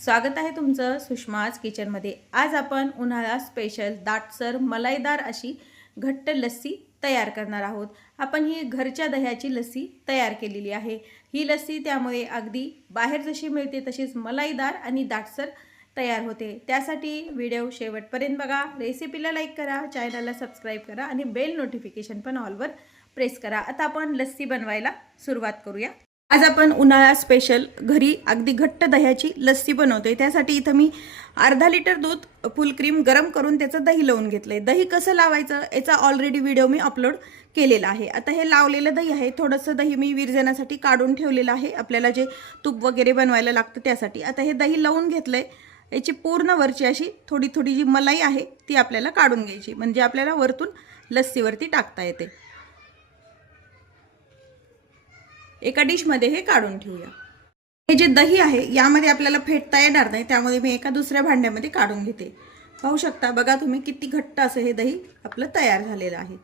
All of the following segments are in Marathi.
स्वागत आहे तुमचं सुषमाज किचनमध्ये। आज आपण उन्हाळा स्पेशल दाटसर मलाईदार अशी घट्ट लस्सी तयार करणार आहोत। आपण ही घरच्या दह्याची लस्सी तयार केलेली आहे। ही लस्सी त्यामुळे अगदी बाहेर जशी मिळते तशीच मलाईदार आणि दाटसर तयार होते। त्यासाठी व्हिडिओ शेवटपर्यंत बघा, रेसिपीला लाईक करा, चॅनलला सबस्क्राइब करा आणि बेल नोटिफिकेशन पण ऑलवर प्रेस करा। आता आपण लस्सी बनवायला सुरुवात करूया। आज आपण उन्हाळा स्पेशल घरी अगदी घट्ट दह्याची लस्सी बनवतोय। त्यासाठी इथं मी अर्धा लिटर दूध फुल क्रीम गरम करून त्याचं दही लावून घेतलंय। दही कसं लावायचं याचा ऑलरेडी व्हिडिओ मी अपलोड केलेला आहे। आता हे लावलेलं दही आहे, थोडंसं दही मी विरजण्यासाठी काढून ठेवलेलं आहे, आपल्याला जे तूप वगैरे बनवायला लागतं त्यासाठी। आता हे दही लावून घेतलंय, याची पूर्ण वरची अशी थोडी थोडी जी मलाई आहे ती आपल्याला काढून घ्यायची, म्हणजे आपल्याला वरतून लस्सीवरती टाकता येते। एका डिश मध्ये हे काढून ठेवूया। हे जे दही आहे यामध्ये आपल्याला फेटता येणार नाही, त्यामुळे मी एका दुसऱ्या भांड्यामध्ये काढून घेते। पाहू शकता, बघा तुम्ही किती घट्ट असं हे दही आपलं तयार झालेलं आहे।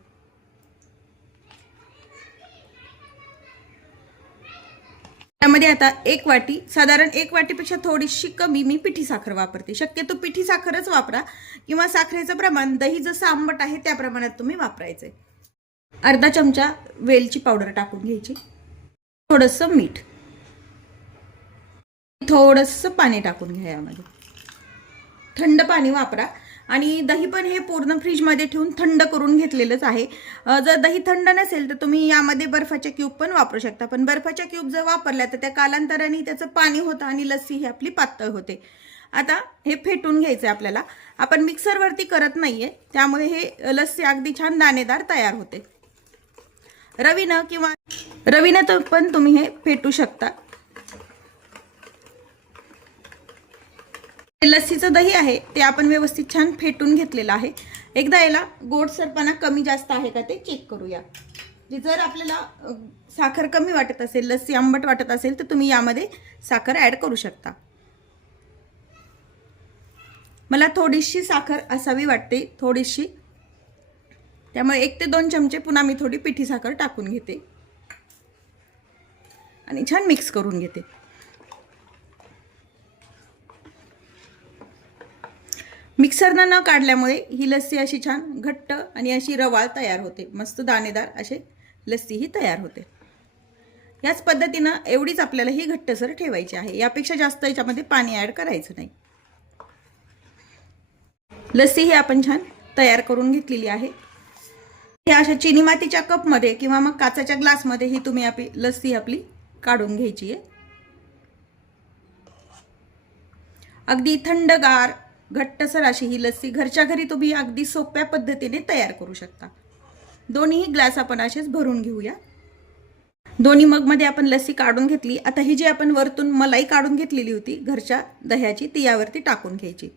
त्यामध्ये आता एक वाटी, साधारण एक वाटीपेक्षा थोडीशी कमी मी पिठी साखर वापरते। शक्यतो पिठी साखरच वापरा किंवा साखरेचं प्रमाण दही जसं आंबट आहे त्या प्रमाणात तुम्ही वापरायचे। अर्धा चमचा वेलची पावडर टाकून घ्यायची, थोडंसं मीठ, थोडंसं पाणी टाकून घ्या। यामध्ये थंड पाणी वापरा आणि दही पण हे पूर्ण फ्रीज मध्ये ठेवून थंड करून घेतलेलंच आहे। जर दही थंड नसेल तर तुम्ही यामध्ये बर्फाच्या क्यूब पण वापरू शकता, पण बर्फाच्या क्यूब जर वापरल्या तर त्या कालांतराने त्याचं पाणी होतं आणि लस्सी ही आपली पातळ होते। आता हे फेटून घ्यायचं आपल्याला। आपण मिक्सरवरती करत नाहीये, त्यामुळे हे लस्सी अगदी छान दाणेदार तयार होते। रवीनं तर पण तुम्ही हे फेटू शकता। लस्सीचं दही आहे ते आपण व्यवस्थित छान फेटून घेतलेलं आहे। एकदा याला गोडसरपणा कमी जास्त आहे का ते चेक करूया। जर आपल्याला साखर कमी वाटत असेल, लस्सी आंबट वाटत असेल तर तुम्ही यामध्ये साखर ऍड करू शकता। मला थोडीशी साखर असावी वाटते, थोडीशी, त्यामुळे 1 ते 2 चमचे पुन्हा मी थोडी पिठी साखर टाकून घेते आणि छान मिक्स करून घेते। मिक्सरनं न काढल्यामुळे ही लस्सी अशी छान घट्ट आणि अशी रवाळ तयार होते, मस्त दाणेदार असे लस्सी ही तयार होते। याच पद्धतीनं एवढीच आपल्याला ही घट्टसर ठेवायची आहे, यापेक्षा जास्त याच्यामध्ये पाणी ऍड करायचं नाही। लस्सी ही आपण छान तयार करून घेतलेली आहे। हे अशा चिनी मातीच्या कप मध्ये किंवा मग काचेच्या ग्लास मध्ये ही तुम्ही आपली लस्सी काढून घ्यायची आहे। अगदी थंडगार घट्टसर अशी ही लस्सी घरच्या घरी तुम्ही अगदी सोप्या पद्धतीने तयार करू शकता। दोन्ही ग्लास आपण असेच भरून घेऊया। दोन्ही मग मध्ये आपण लस्सी काढून घेतली। आता ही जी आपण वरतून मलाई काढून घेतलेली होती घरच्या दह्याची ती यावरती टाकून घ्यायची।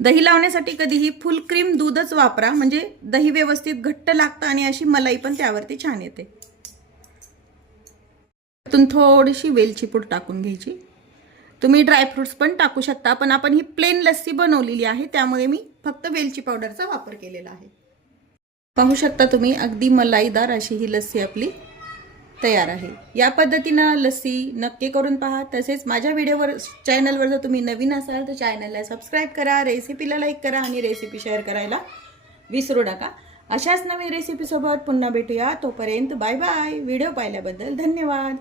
दही लावण्यासाठी कधीही फुल क्रीम दूधच वापरा, म्हणजे दही व्यवस्थित घट्ट लागतं आणि अशी मलाई पण त्यावरती छान येते। थोडीशी वेलची पूड टाकून घ्यायची, तुम्ही ड्रायफ्रुट्स पण टाकू शकता, पण आपण ही प्लेन लस्सी बनवलेली आहे त्यामुळे मी फक्त वेलची पावडरचा वापर केलेला आहे। पाहू शकता तुम्ही अगदी मलाईदार अशी ही लस्सी आपली तयार आहे। या पद्धतीने लस्सी नक्की करून पहा। तसेच माझ्या व्हिडिओवर चॅनलवर जर तुम्ही नवीन असाल तर चॅनलला सबस्क्राइब करा, रेसिपीला लाईक करा आणि रेसिपी शेअर करायला विसरू नका। अशाच नवीन रेसिपी सोबत पुन्हा भेटूया, तोपर्यंत बाय बाय। व्हिडिओ पाहिल्याबद्दल धन्यवाद।